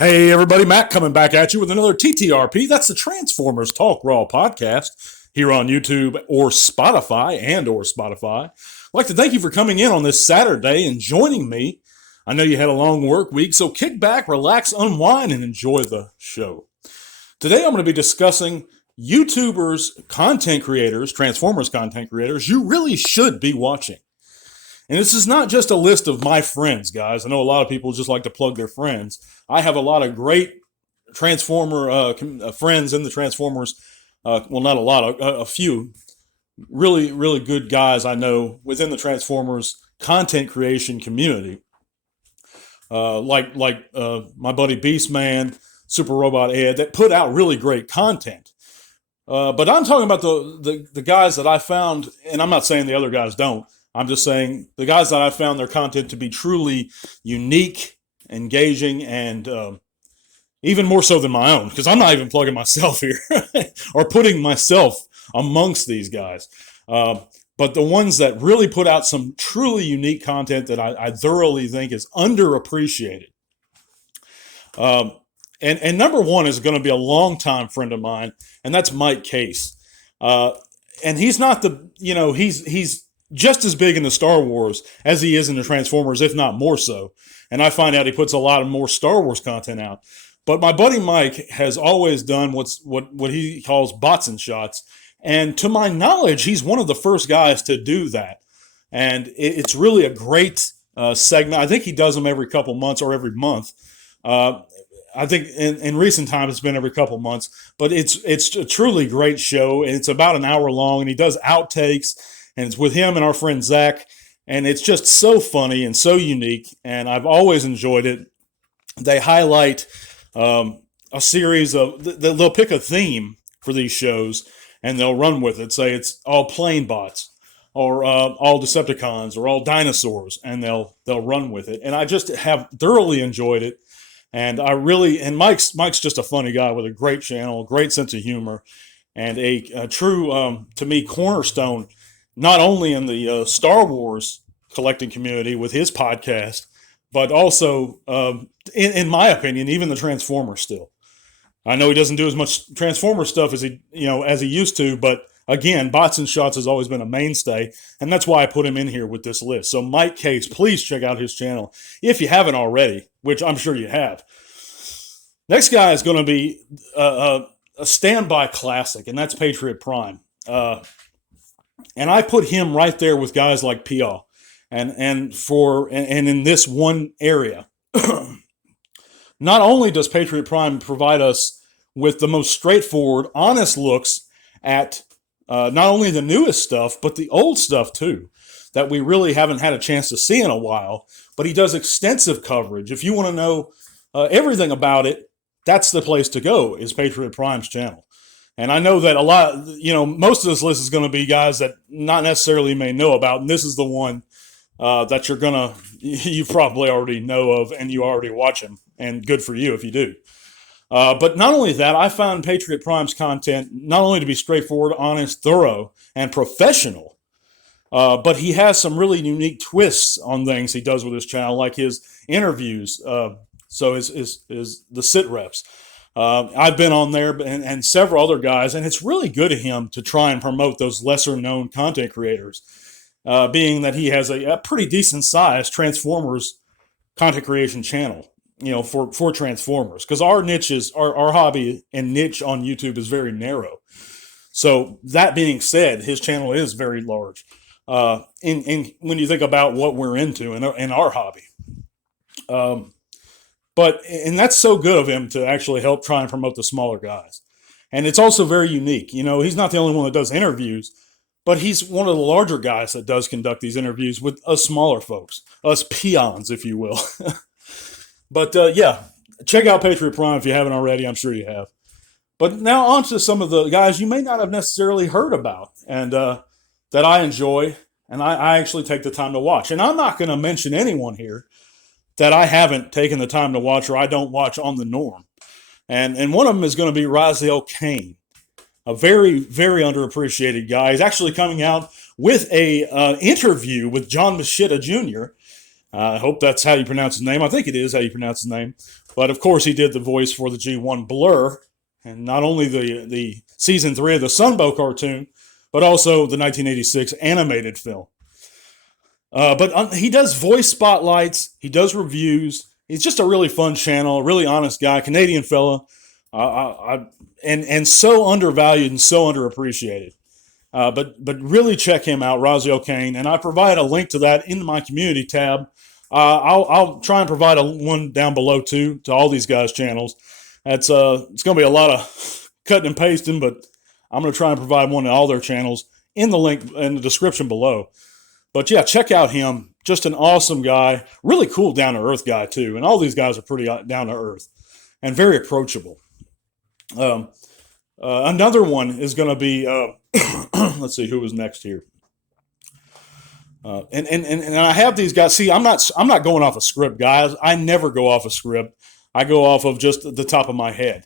Hey everybody, Matt coming back at you with another TTRP. That's the Transformers Talk Raw podcast here on YouTube or Spotify. I'd like to thank you for coming in on this Saturday and joining me. I know you had a long work week, so kick back, relax, unwind, and enjoy the show. Today I'm going to be discussing YouTubers, content creators, Transformers content creators you really should be watching. And this is not just a list of my friends, guys. I know a lot of people just like to plug their friends. I have a lot of great Transformer friends in the Transformers. Well, not a lot, a few really, really good guys I know within the Transformers content creation community. Like my buddy Beastman, Super Robot Ed, that put out really great content. But I'm talking about the guys that I found, and I'm not saying the other guys don't. I'm just saying the guys that I found their content to be truly unique, engaging, and even more so than my own, because I'm not even plugging myself here or putting myself amongst these guys. But the ones that really put out some truly unique content that I thoroughly think is underappreciated. And number one is going to be a longtime friend of mine, and that's Mike Kaess. And he's not he's just as big in the Star Wars as he is in the Transformers, if not more so. And I find out he puts a lot of more Star Wars content out. But my buddy Mike has always done what he calls bots and shots. And to my knowledge, he's one of the first guys to do that. And it's really a great segment. I think he does them every couple months or every month. I think in recent times it's been every couple months. But it's a truly great show. And it's about an hour long. And he does outtakes. And it's with him and our friend Zach. And it's just so funny and so unique. And I've always enjoyed it. They highlight a series of, they'll pick a theme for these shows and they'll run with it. Say it's all plane bots or all Decepticons or all dinosaurs. And they'll run with it. And I just have thoroughly enjoyed it. And Mike's just a funny guy with a great channel, a great sense of humor, and a true, to me, cornerstone not only in the Star Wars collecting community with his podcast, but also, in my opinion, even the Transformers still. I know he doesn't do as much Transformer stuff as he used to, but again, Bots and Shots has always been a mainstay, and that's why I put him in here with this list. So Mike Kaess, please check out his channel if you haven't already, which I'm sure you have. Next guy is going to be a standby classic, and that's Patriot Prime. And I put him right there with guys like Pia, and in this one area. Not only does Patriot Prime provide us with the most straightforward, honest looks at not only the newest stuff, but the old stuff too, that we really haven't had a chance to see in a while, but he does extensive coverage. If you want to know everything about it, that's the place to go, is Patriot Prime's channel. And I know that a lot, most of this list is going to be guys that not necessarily may know about. And this is the one that you probably already know of and you already watch him. And good for you if you do. But not only that, I found Patriot Prime's content not only to be straightforward, honest, thorough, and professional, but he has some really unique twists on things he does with his channel, like his interviews. So his the sit reps. I've been on there and several other guys, and it's really good of him to try and promote those lesser-known content creators, being that he has a pretty decent-sized Transformers content creation channel, for Transformers. Because our hobby and niche on YouTube is very narrow. So that being said, his channel is very large. When you think about what we're into in our hobby. And that's so good of him to actually help try and promote the smaller guys. And it's also very unique. He's not the only one that does interviews, but he's one of the larger guys that does conduct these interviews with us smaller folks, us peons, if you will. But check out Patriot Prime if you haven't already. I'm sure you have. But now on to some of the guys you may not have necessarily heard about and that I enjoy and I actually take the time to watch. And I'm not going to mention anyone here that I haven't taken the time to watch or I don't watch on the norm. And one of them is going to be Razyel Kayne, a very, very underappreciated guy. He's actually coming out with a interview with John Machida Jr., I hope that's how you pronounce his name. I think it is how you pronounce his name. But of course, he did the voice for the G1 Blur, and not only the season 3 of the Sunbow cartoon, but also the 1986 animated film. But he does voice spotlights. He does reviews. He's just a really fun channel, a really honest guy, Canadian fella, and so undervalued and so underappreciated. But really check him out, Razyel Kayne, and I provide a link to that in my community tab. I'll try and provide one down below too to all these guys' channels. It's going to be a lot of cutting and pasting, but I'm going to try and provide one to all their channels in the link in the description below. But yeah, check out him. Just an awesome guy, really cool, down to earth guy too. And all these guys are pretty down to earth and very approachable. Another one is going to be. Let's see who was next here. And I have these guys. See, I'm not going off a script, guys. I never go off a script. I go off of just the top of my head.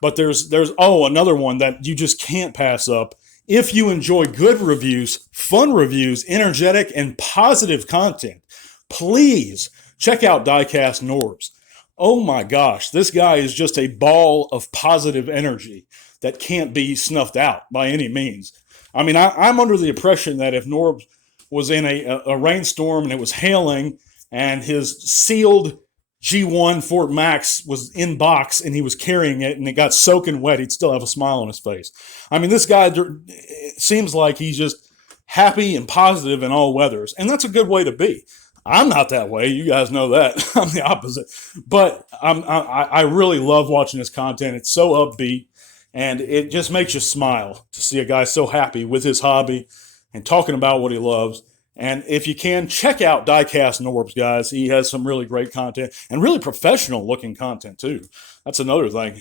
But there's another one that you just can't pass up. If you enjoy good reviews, fun reviews, energetic and positive content, please check out Diecast Norbz. Oh my gosh, this guy is just a ball of positive energy that can't be snuffed out by any means. I mean, I'm under the impression that if Norbz was in a rainstorm and it was hailing and his sealed G1 Fort Max was in box and he was carrying it and it got soaking wet, he'd still have a smile on his face. I mean, this guy, it seems like he's just happy and positive in all weathers, and that's a good way to be. I'm not that way. You guys know that. I'm the opposite. But I really love watching his content. It's so upbeat, and it just makes you smile to see a guy so happy with his hobby and talking about what he loves. And if you can, check out Diecast Norbz, guys. He has some really great content and really professional-looking content, too. That's another thing.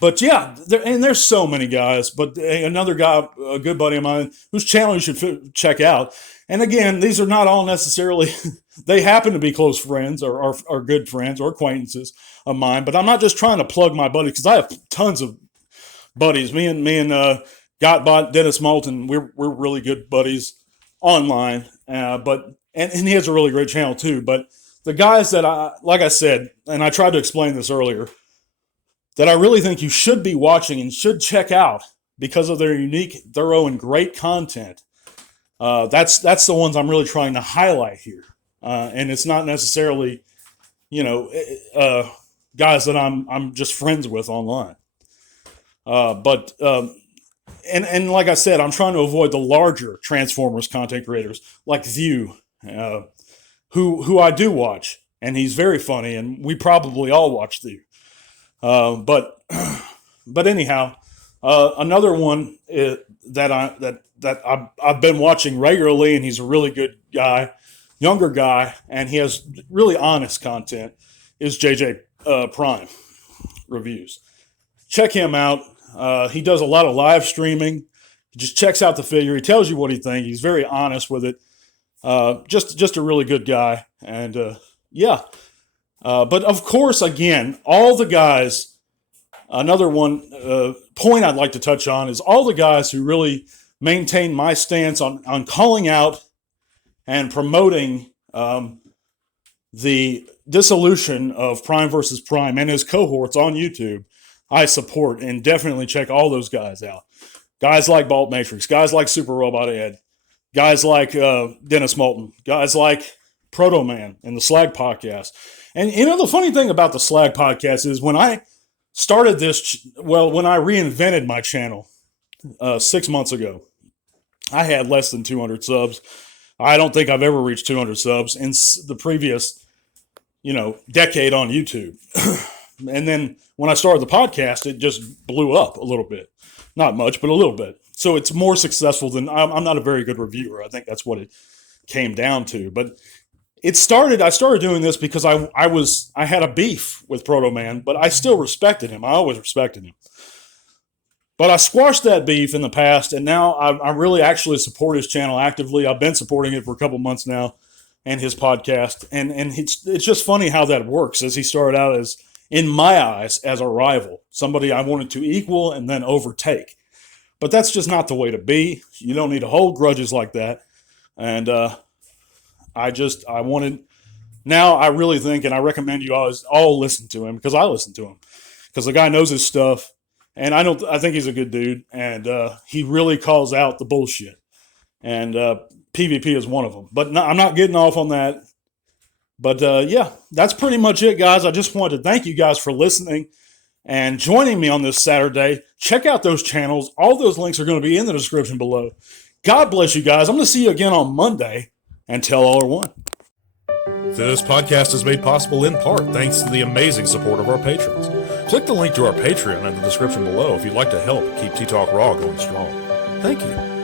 But, yeah, there's so many guys. But another guy, a good buddy of mine, whose channel you should check out. And, again, these are not all necessarily – they happen to be close friends or good friends or acquaintances of mine. But I'm not just trying to plug my buddies because I have tons of buddies. Me and Gotbot, Dennis Moulton, we're really good buddies online, and he has a really great channel too. But the guys that like I said, and I tried to explain this earlier, that I really think you should be watching and should check out because of their unique, thorough, and great content. That's the ones I'm really trying to highlight here, and it's not necessarily, guys that I'm just friends with online, but. And like I said, I'm trying to avoid the larger Transformers content creators like View, who I do watch, and he's very funny, and we probably all watch View. But anyhow, another one that I've been watching regularly, and he's a really good guy, younger guy, and he has really honest content, is JJ Prime Reviews. Check him out. He does a lot of live streaming. He just checks out the figure. He tells you what he thinks. He's very honest with it. Just a really good guy. And yeah. But of course, again, all the guys, another point I'd like to touch on is all the guys who really maintain my stance on calling out and promoting the dissolution of Prime versus Prime and his cohorts on YouTube. I support, and definitely check all those guys out. Guys like Bolt Matrix, guys like Super Robot Ed, guys like Dennis Moulton, guys like Proto Man and the Slag Podcast. And the funny thing about the Slag Podcast is when I started when I reinvented my channel 6 months ago, I had less than 200 subs. I don't think I've ever reached 200 subs in the previous, decade on YouTube. And then when I started the podcast, it just blew up a little bit. Not much, but a little bit. So it's more successful than I'm not a very good reviewer. I think that's what it came down to. But I started doing this because I had a beef with Proto Man, but I still respected him. I always respected him. But I squashed that beef in the past, and now I really actually support his channel actively. I've been supporting it for a couple months now, and his podcast. And it's just funny how that works, as he started out as, in my eyes, as a rival, somebody I wanted to equal and then overtake. But that's just not the way to be. You don't need to hold grudges like that. And I wanted. Now I really think, and I recommend you all listen to him, because I listen to him, because the guy knows his stuff, and I think he's a good dude, and he really calls out the bullshit, and PvP is one of them. But no, I'm not getting off on that. But yeah, that's pretty much it, guys. I just wanted to thank you guys for listening and joining me on this Saturday. Check out those channels. All those links are going to be in the description below. God bless you guys. I'm going to see you again on Monday, and tell all are one. This podcast is made possible in part thanks to the amazing support of our patrons. Click the link to our Patreon in the description below if you'd like to help keep T-Talk Raw going strong. Thank you.